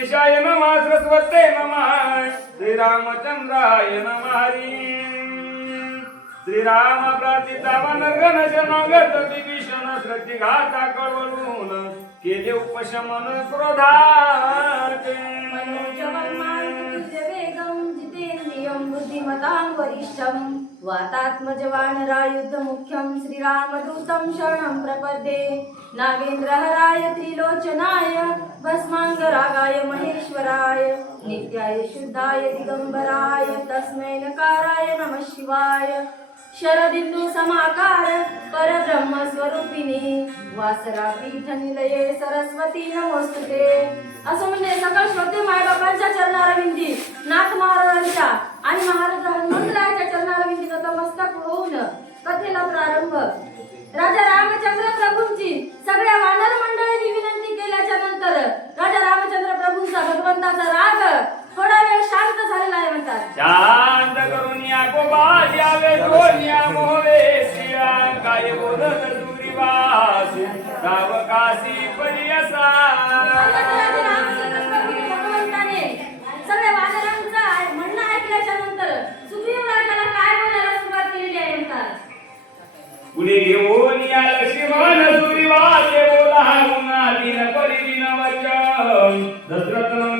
गणेशाय नम सरस्वते नम। श्रीरामचंद्राय नम हरी। श्रीराम प्रार्थीचा वनगण जनागत विभीषण श्रद्धी घाता कळवळून केले उपशमन क्रोधा वीर्यं बुद्धिमतां वरिष्ठं वातात्मजवानरायुद्धमुख्यं श्रीरामदूतं शरणं प्रपद्ये। नागेन्द्रहराय त्रिलोचनाय भस्माङ्गरागाय महेश्वराय। नित्याय शुद्धाय दिगम्बराय तस्मै नकाराय नमः शिवाय। शरदिन्दु समाकार परब्रह्मस्वरूपिणी वासरापीठनिलये सरस्वती नमोस्तुते। असं म्हणजे सकल श्रोते माय मायबापांच्या चरणारविंदी। नाथ महाराज सगळ्या वानर मंडळींनी विनंती केल्याच्यानंतर राजा रामचंद्र प्रभूंचा भगवंताचा राग थोडा वेळ शांत झालेला आहे म्हणतात. शांत करून या गोबा यावे गोनिया मोहवे सिया काय बोलत दुरीवास. गाव काशी परियसा. पुढे घेऊन या लक्ष्मण దినవచ. దశరథనం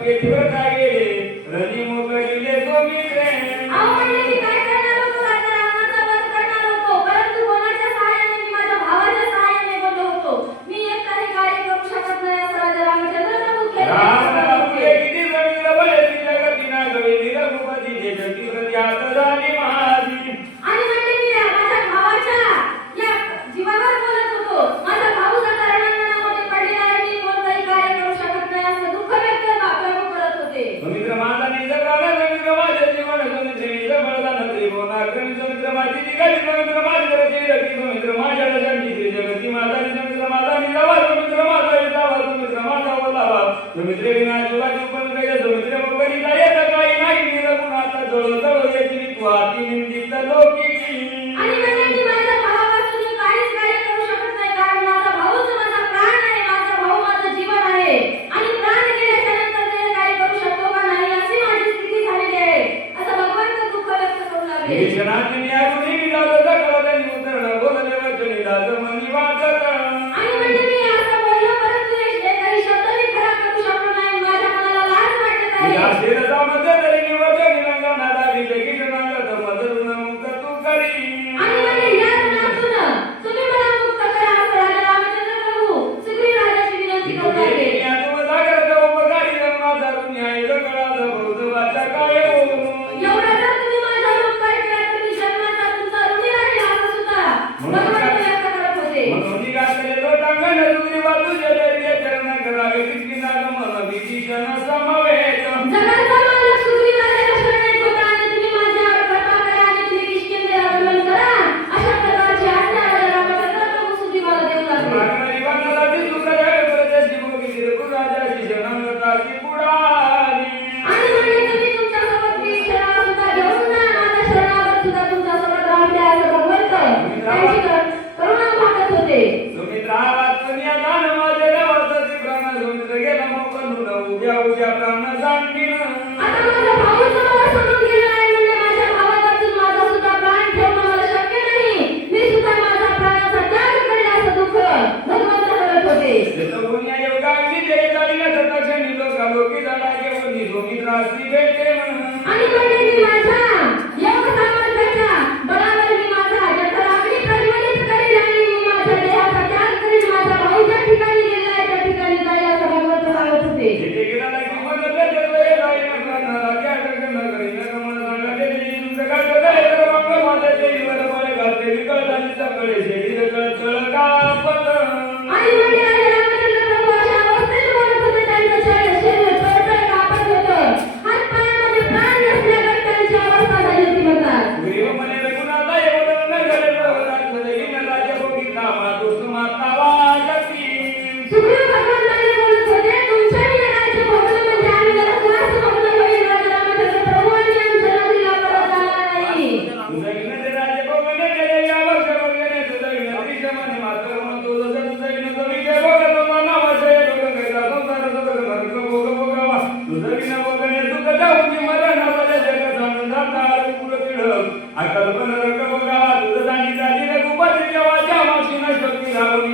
ನಮಗೆ ಇವರಾಗಿ ರನಿಮು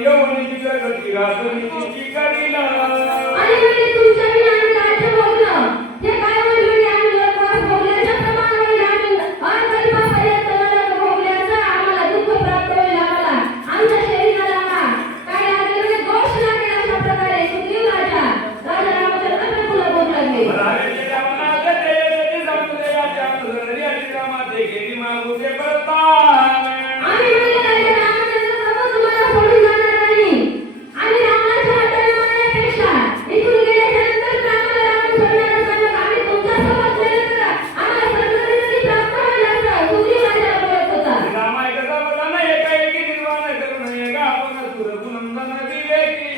ನಿಯಮವನ್ನು ರಾಷ್ಟ್ರನೀತಿ ರಘುನಂದನದಿಲೇಕೆ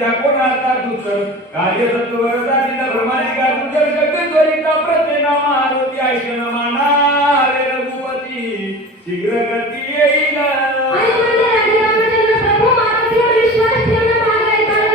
त्या कोण आता दुसर कार्यतत्व जातीला प्रमाणे का तुझ्या जगत त्वरिता प्रतिना मारुती ऐकन मानारे रघुपती शीघ्र गती येईल प्रभू मारुतीवर विश्वास ठेवणं मार्ग आहे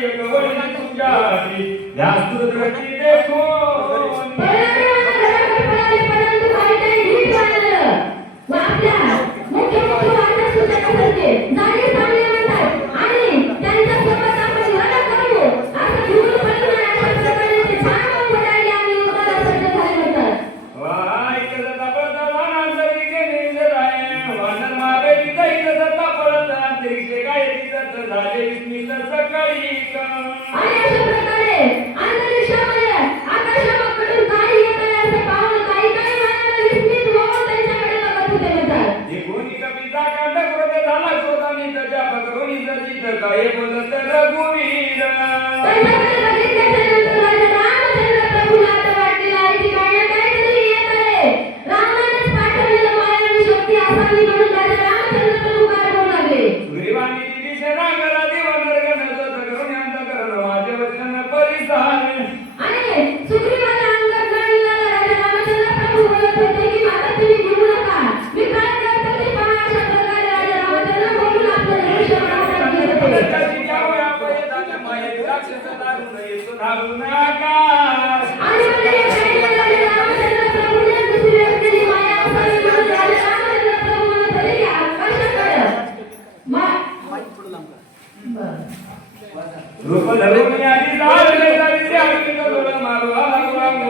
जाति गौरी जाति व्यास्तु रखी देखो Amen.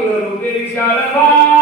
little bitty shot of fire.